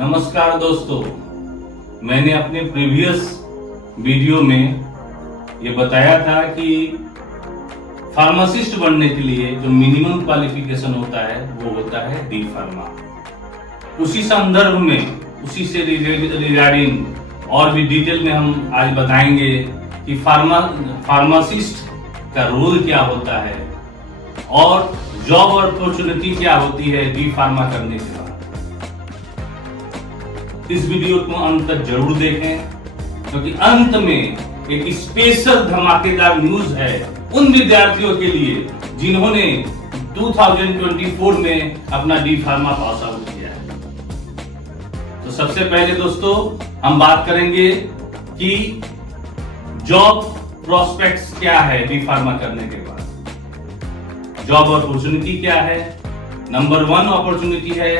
नमस्कार दोस्तों, मैंने अपने प्रीवियस वीडियो में ये बताया था कि फार्मासिस्ट बनने के लिए जो मिनिमम क्वालिफिकेशन होता है वो होता है डी फार्मा। उसी संदर्भ में, उसी से रिगार्डिंग और भी डिटेल में हम आज बताएंगे कि फार्मासिस्ट का रोल क्या होता है और जॉब अपॉर्चुनिटी क्या होती है डी फार्मा करने के बाद। इस वीडियो को अंत तक जरूर देखें क्योंकि अंत में एक स्पेशल धमाकेदार न्यूज है उन विद्यार्थियों के लिए जिन्होंने 2024 में अपना डी फार्मा पास आउट किया है। तो सबसे पहले दोस्तों हम बात करेंगे कि जॉब प्रोस्पेक्ट्स क्या है डी फार्मा करने के बाद, जॉब अपॉर्चुनिटी क्या है। नंबर 1 अपॉर्चुनिटी है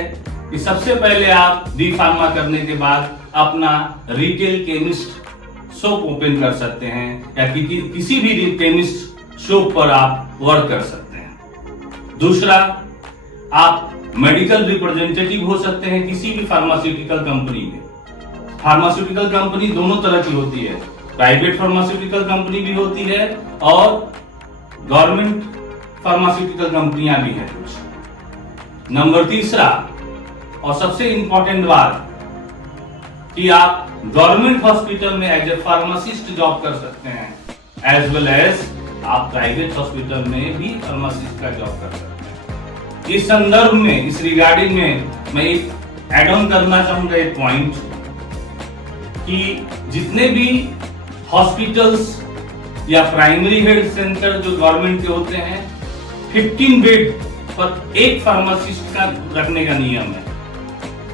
कि सबसे पहले आप डी फार्मा करने के बाद अपना रिटेल केमिस्ट शॉप ओपन कर सकते हैं या किसी भी केमिस्ट शॉप पर आप वर्क कर सकते हैं। दूसरा, आप मेडिकल रिप्रेजेंटेटिव हो सकते हैं किसी भी फार्मास्यूटिकल कंपनी में। फार्मास्यूटिकल कंपनी दोनों तरह की होती है, प्राइवेट फार्मास्यूटिकल कंपनी भी होती है और गवर्नमेंट फार्मास्यूटिकल कंपनियां भी हैं कुछ। नंबर 3 और सबसे इंपॉर्टेंट बात कि आप गवर्नमेंट हॉस्पिटल में एज ए फार्मासिस्ट जॉब कर सकते हैं एज वेल एज आप प्राइवेट हॉस्पिटल में भी फार्मासिस्ट का जॉब कर सकते हैं। इस संदर्भ में, इस रिगार्डिंग में मैं एक एड ऑन करना चाहूंगा एक पॉइंट कि जितने भी हॉस्पिटल्स या प्राइमरी हेल्थ सेंटर जो गवर्नमेंट के होते हैं 15 बेड पर एक फार्मासिस्ट का रखने का नियम है।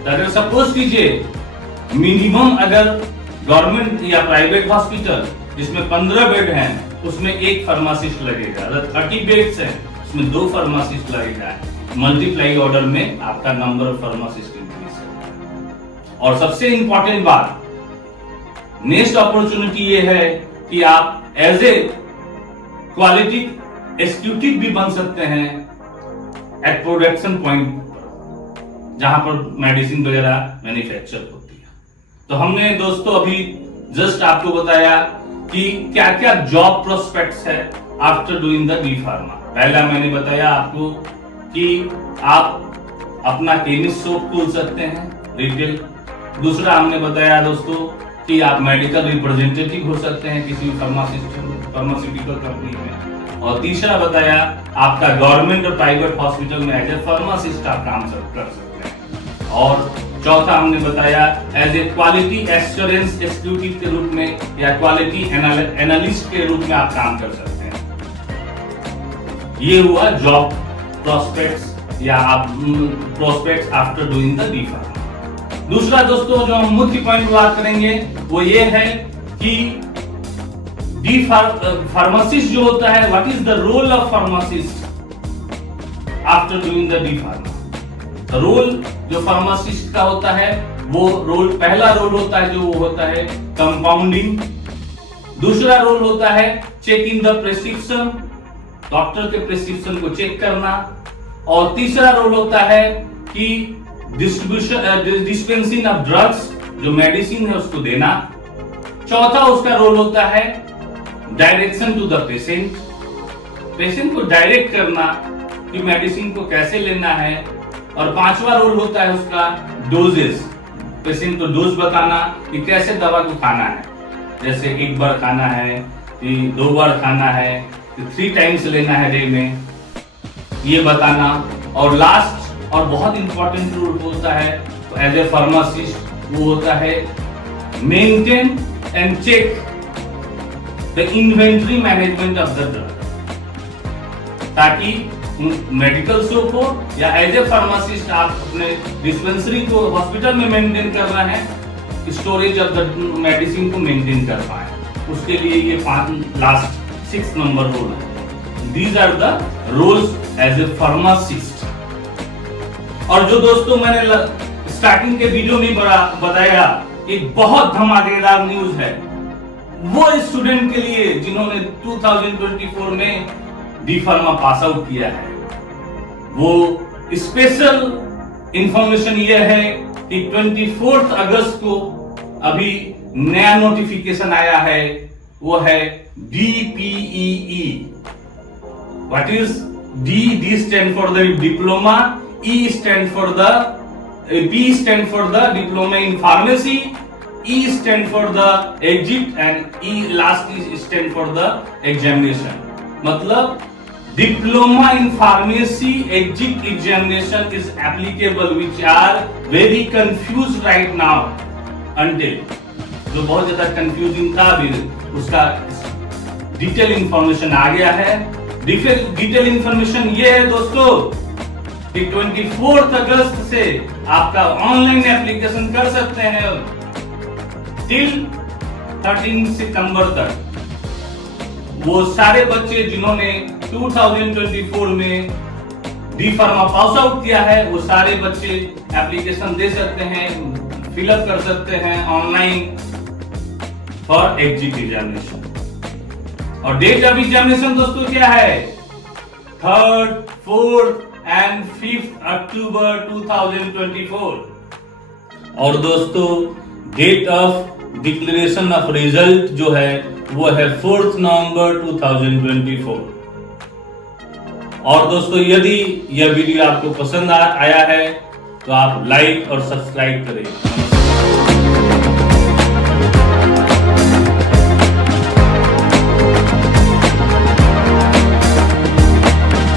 अगर सपोज कीजिए मिनिमम अगर गवर्नमेंट या प्राइवेट हॉस्पिटल जिसमें 15 बेड हैं उसमें एक फार्मासिस्ट लगेगा, अगर 30 बेड्स हैं उसमें 2 फार्मासिस्ट लगेगा। मल्टीप्लाई ऑर्डर में आपका नंबर ऑफ फार्मासिस्ट इंक्रीज है। और सबसे इंपॉर्टेंट बात, नेक्स्ट अपॉर्चुनिटी ये है कि आप एज ए क्वालिटी एग्जीक्यूटिव भी बन सकते हैं एट प्रोडक्शन पॉइंट जहां पर मेडिसिन वगैरह मैन्युफैक्चर होती है। तो हमने दोस्तों अभी जस्ट आपको बताया कि क्या क्या जॉब प्रोस्पेक्ट्स है after doing the D pharma. पहला मैंने बताया आपको कि आप अपना केमिस्ट शॉप खोल सकते हैं रिटेल। दूसरा हमने बताया दोस्तों कि आप मेडिकल रिप्रेजेंटेटिव हो सकते हैं किसी फार्मास्यूटिकल कंपनी में। और तीसरा बताया आपका गवर्नमेंट और प्राइवेट हॉस्पिटल में एज ए फार्मासिस्ट आप काम कर सकते हैं। और चौथा हमने बताया as a quality assurance executive के रूप में या क्वालिटी एनालिस्ट के रूप में आप काम कर सकते हैं। ये हुआ जॉब प्रोस्पेक्ट्स या आप prospects after doing the D pharma. दूसरा दोस्तों जो हम मुख्य पॉइंट बात करेंगे वो ये है कि डी फार्मासिस्ट जो होता है, what is the role of pharmacist after doing the D pharma. Role जो फार्मासिस्ट का होता है वो रोल, पहला रोल होता है जो वो होता है कंपाउंडिंग। दूसरा रोल होता है चेकिंग द प्रेस्क्रिप्शन, डॉक्टर के प्रेस्क्रिप्शन को चेक करना। और तीसरा रोल होता है कि डिस्पेंसिंग ऑफ ड्रग्स, जो मेडिसिन है उसको देना। चौथा उसका रोल होता है direction to the patient, patient को डायरेक्ट करना कि मेडिसिन को कैसे लेना है। और 5वां रोल होता है उसका डोजेस, पेशेंट को डोज बताना कि कैसे दवा को खाना है, जैसे 1 बार खाना है कि 2 बार खाना है कि 3 टाइम्स लेना है डे में, ये बताना। और लास्ट और बहुत इंपॉर्टेंट रोल होता है एज ए फार्मासिस्ट वो होता है maintain and check the inventory management of the drug, ताकि मेडिकल शॉप हो या एज ए फार्मासिस्ट आप अपने डिस्पेंसरी को हॉस्पिटल में मेंटेन कर रहे हैं, स्टोरेज ऑफ द मेडिसिन को मेंटेन कर पाए, उसके लिए ये 6 नंबर रोल है। These are the roles as a pharmacist. और जो दोस्तों मैंने स्टार्टिंग के वीडियो में बताया एक बहुत धमाकेदार न्यूज है वो स्टूडेंट के लिए जिन्होंने 2024 में डी फार्मा पास आउट किया है। वो स्पेशल इंफॉर्मेशन ये है कि 24 अगस्त को अभी नया नोटिफिकेशन आया है, वो है DPEE। What is D stand for the diploma, E stand for the P stand for the diploma in pharmacy, E stand for the exit and E last stand for the examination. मतलब diploma in pharmacy exit examination is applicable, which are very confused right now until, जो बहुत ज्यादा confusing था, अभी उसका detail information आ गया है। Detail information ये है दोस्तों कि 24 अगस्त से आपका ऑनलाइन एप्लीकेशन कर सकते हैं टिल 13 सितंबर तक। वो सारे बच्चे जिन्होंने 2024 में डी फार्मा पास आउट किया है, वो सारे बच्चे एप्लीकेशन दे सकते हैं, फिलअप कर सकते हैं ऑनलाइन फॉर एग्जिट एग्जामिनेशन। और डेट ऑफ एग्जामिनेशन दोस्तों क्या है? 3rd, 4th एंड 5th अक्टूबर 2024। और दोस्तों date of declaration of result जो है वो है 4th नवंबर 2024। और दोस्तों यदि यह वीडियो आपको पसंद आया है तो आप लाइक और सब्सक्राइब करें।